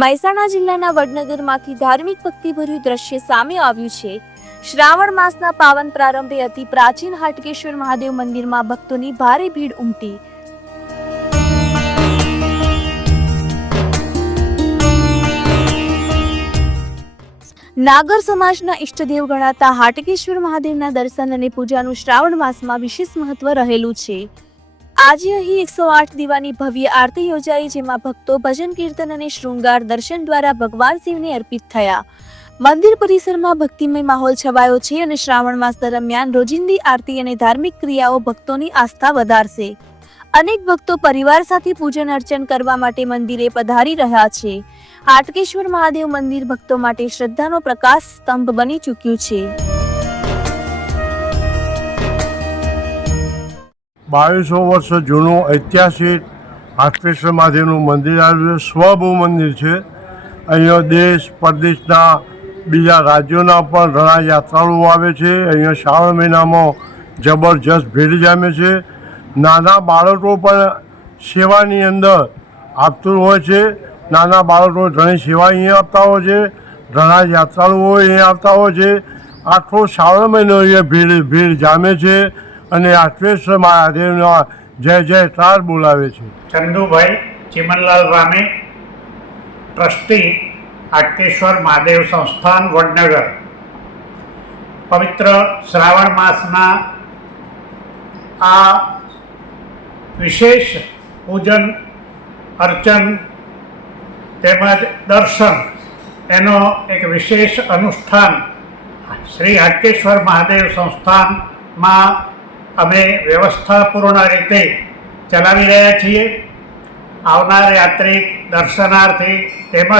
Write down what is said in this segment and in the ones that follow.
મહેસાણા જિલ્લાના વડનગરમાંથી ધાર્મિક ભક્તિભર્યું દ્રશ્ય સામે આવ્યું છે. શ્રાવણ માસના પાવન પ્રારંભે અતિ પ્રાચીન હાટકેશ્વર મહાદેવ મંદિરમાં ભક્તોની ભારે ભીડ ઉમટી. નાગર સમાજના ઈષ્ટદેવ ગણાતા હાટકેશ્વર મહાદેવના દર્શન અને પૂજાનું શ્રાવણ માસમાં વિશેષ મહત્વ રહેલું છે. આજે અહીં એકસો આઠ દીવાની ભવ્ય આરતી યોજાઈ, જેમાં ભક્તો ભજન કીર્તન અને શૃંગાર દર્શન દ્વારા ભગવાન શિવને અર્પિત થયા. મંદિર પરિસરમાં ભક્તિમય માહોલ છવાયો છે અને શ્રાવણ માસ દરમિયાન રોજિંદી આરતી અને ધાર્મિક ક્રિયાઓ ભક્તોની આસ્થા વધારશે. અનેક ભક્તો પરિવાર સાથે પૂજન અર્ચન કરવા માટે મંદિરે પધારી રહ્યા છે. હાટકેશ્વર મહાદેવ મંદિર ભક્તો માટે શ્રદ્ધાનો પ્રકાશ સ્તંભ બની ચૂક્યું છે. બાવીસો વર્ષ જૂનું ઐતિહાસિક હાટકેશ્વર મહાદેવનું મંદિર આવેલું છે. સ્વભૂ મંદિર છે. અહીંયા દેશ પરદેશના બીજા રાજ્યોના પણ ઘણા યાત્રાળુઓ આવે છે. અહીંયા શ્રાવણ મહિનામાં જબરજસ્ત ભીડ જામે છે. નાના બાળકો પણ સેવાની અંદર આપતું હોય છે. નાના બાળકો ઘણી સેવા અહીંયા આપતા હોય છે. ઘણા યાત્રાળુઓ અહીંયા આવતા હોય છે. આખો શ્રાવણ મહિનો અહીંયા ભીડ ભીડ જામે છે. અને આશ્વેશ્વર મહાદેવના જય જયકાર બોલાવે છે. ચંદુભાઈ ચિમનલાલ રામે ટ્રસ્ટી આટકેશ્વર મહાદેવ સંસ્થાન વડનગર. પવિત્ર શ્રાવણ માસના આ વિશેષ પૂજન, અર્ચન તેમજ દર્શન એનો એક વિશેષ અનુષ્ઠાન શ્રી હાટકેશ્વર મહાદેવ સંસ્થાનમાં અમે વ્યવસ્થાપૂર્ણ રીતે ચલાવી રહ્યા છીએ. આવનાર યાત્રિક, દર્શનાર્થી તેમજ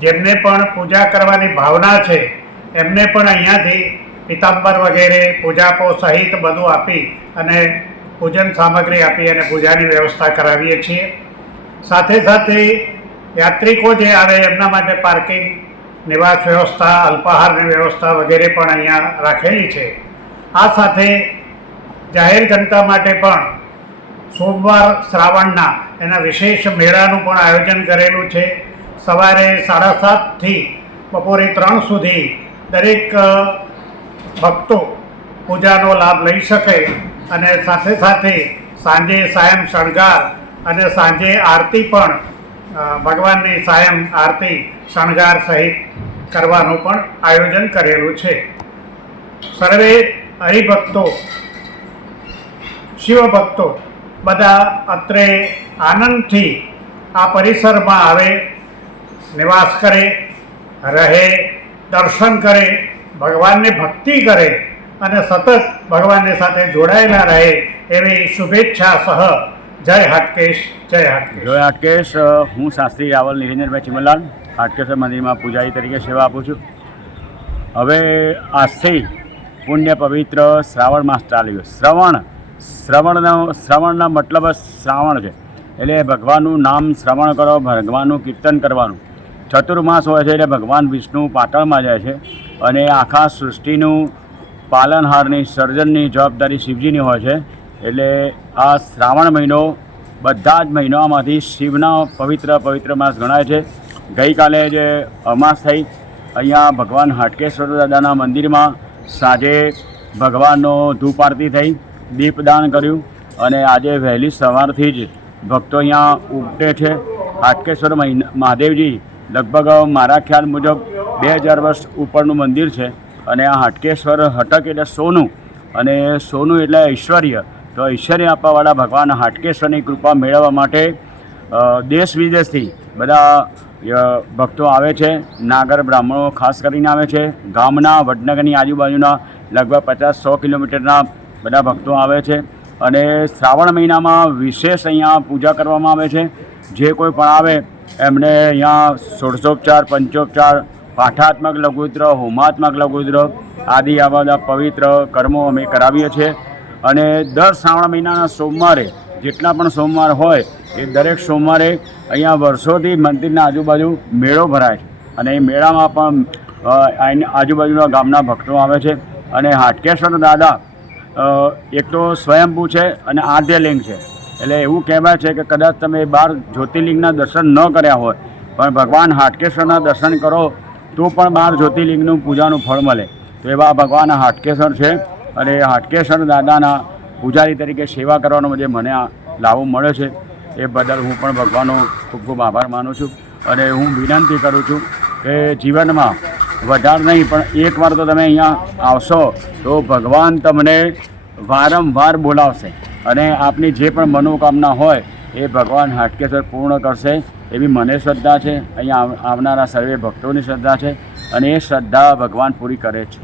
જેમને પણ પૂજા કરવાની ભાવના છે, એમને પણ અહીંયાથી પિતાંબર વગેરે પૂજાપો સહિત બધું આપી અને પૂજન સામગ્રી આપી અને પૂજાની વ્યવસ્થા કરાવીએ છીએ. સાથે સાથે યાત્રિકો જે આવે એમના માટે પાર્કિંગ, નિવાસ વ્યવસ્થા, અલ્પાહારની વ્યવસ્થા વગેરે પણ અહીંયા રાખેલી છે. આ સાથે જાહેર જનતા માટે પણ સોમવાર શ્રાવણના એના વિશેષ મેળાનું પણ આયોજન કરેલું છે. સવારે સાડા સાતથી બપોરે ત્રણ સુધી દરેક ભક્તો પૂજાનો લાભ લઈ શકે અને સાથે સાથે સાંજે સાયમ શણગાર અને સાંજે આરતી પણ ભગવાનની સાયમ આરતી શણગાર સહિત કરવાનું પણ આયોજન કરેલું છે. સર્વે હરિભક્તો શિવભક્તો બધા અત્રે આનંદથી આ પરિસરમાં આવે, નિવાસ કરે, રહે, દર્શન કરે, ભગવાનની ભક્તિ કરે અને સતત ભગવાનની સાથે જોડાયેલા રહે એવી શુભેચ્છા સહ. જય હાટકેશ જય હાટકેશ. જય હાટકેશ. હું શાસ્ત્રી રાવલ નિરંજનભાઈ ચિમલાલ હાટકેશ્વર મંદિરમાં પૂજારી તરીકે સેવા આપું છું. હવે આજથી પુણ્ય પવિત્ર શ્રાવણ માસ ચાલ્યું. શ્રવણ શ્રવણનો શ્રવણના મતલબ શ્રાવણ છે. એટલે ભગવાનનું નામ શ્રવણ કરો, ભગવાનનું કીર્તન કરવાનું. ચતુર્માસ હોય છે એટલે ભગવાન વિષ્ણુ પાટણમાં જાય છે અને આખા સૃષ્ટિનું પાલનહારની, સર્જનની જવાબદારી શિવજીની હોય છે. એટલે આ શ્રાવણ મહિનો બધા જ મહિનામાંથી શિવના પવિત્ર પવિત્ર માસ ગણાય છે. ગઈકાલે જે અમાસ થઈ, અહીંયા ભગવાન હાટકેશ્વર દાદાના મંદિરમાં સાંજે ભગવાનનો ધૂપ આરતી થઈ. દીપદાન કર્યું અને આજે વહેલી સવારથી જ ભક્તો અહીંયા ઉમટે છે. હાટકેશ્વર મહાદેવજી લગભગ મારા ખ્યાલ મુજબ બે હજાર વર્ષ ઉપરનું મંદિર છે અને આ હાટકેશ્વર હટક એટલે સોનું અને સોનું એટલે ઐશ્વર્ય. તો ઐશ્વર્ય આપવાવાળા ભગવાન હાટકેશ્વરની કૃપા મેળવવા માટે દેશ વિદેશથી બધા ભક્તો આવે છે. નાગર બ્રાહ્મણો ખાસ કરીને આવે છે. ગામના વડનગરની આજુબાજુના લગભગ પચાસ સો કિલોમીટરના બધા ભક્તો આવે છે અને શ્રાવણ મહિનામાં વિશેષ અહીંયા પૂજા કરવામાં આવે છે. જે કોઈ પણ આવે, એમને અહીંયા ષોડશોપચાર, પંચોપચાર, પાઠાત્મક લઘુદ્ર હોમાત્મક લઘુદ્ર આદિ આવા બધા પવિત્ર કર્મો અમે કરાવીએ છીએ. અને દર શ્રાવણ મહિનાના સોમવારે જેટલા પણ સોમવાર હોય, એ દરેક સોમવારે અહીંયા વર્ષોથી મંદિરના આજુબાજુ મેળો ભરાય છે. અને એ મેળામાં પણ આજુબાજુના ગામના ભક્તો આવે છે. અને હાટકેશ્વર દાદા એક તો સ્વયંભૂ છે અને આદ્યલિંગ છે. એટલે એવું કહેવાય છે કે કદાચ તમે બાર જ્યોતિર્લિંગના દર્શન ન કર્યા હોય, પણ ભગવાન હાટકેશ્વરના દર્શન કરો, તો પણ બાર જ્યોતિર્લિંગનું પૂજાનું ફળ મળે. તો એવા ભગવાન હાટકેશ્વર છે અને હાટકેશ્વર દાદાના પૂજારી તરીકે સેવા કરવાનો જે મને આ લાભો મળ્યો છે, એ બદલ હું પણ ભગવાનનો ખૂબ ખૂબ આભાર માનું છું. અને હું વિનંતી કરું છું કે જીવનમાં વધારે નહીં, પણ એકવાર તો તમે અહીંયા આવશો તો ભગવાન તમને વારંવાર બોલાવશે અને આપની જે પણ મનોકામના હોય એ ભગવાન હાટકેશ્વર પૂર્ણ કરશે. એવી મને શ્રદ્ધા છે. અહીંયા આવ- આવનારા સર્વે ભક્તોની શ્રદ્ધા છે અને એ શ્રદ્ધા ભગવાન પૂરી કરે છે.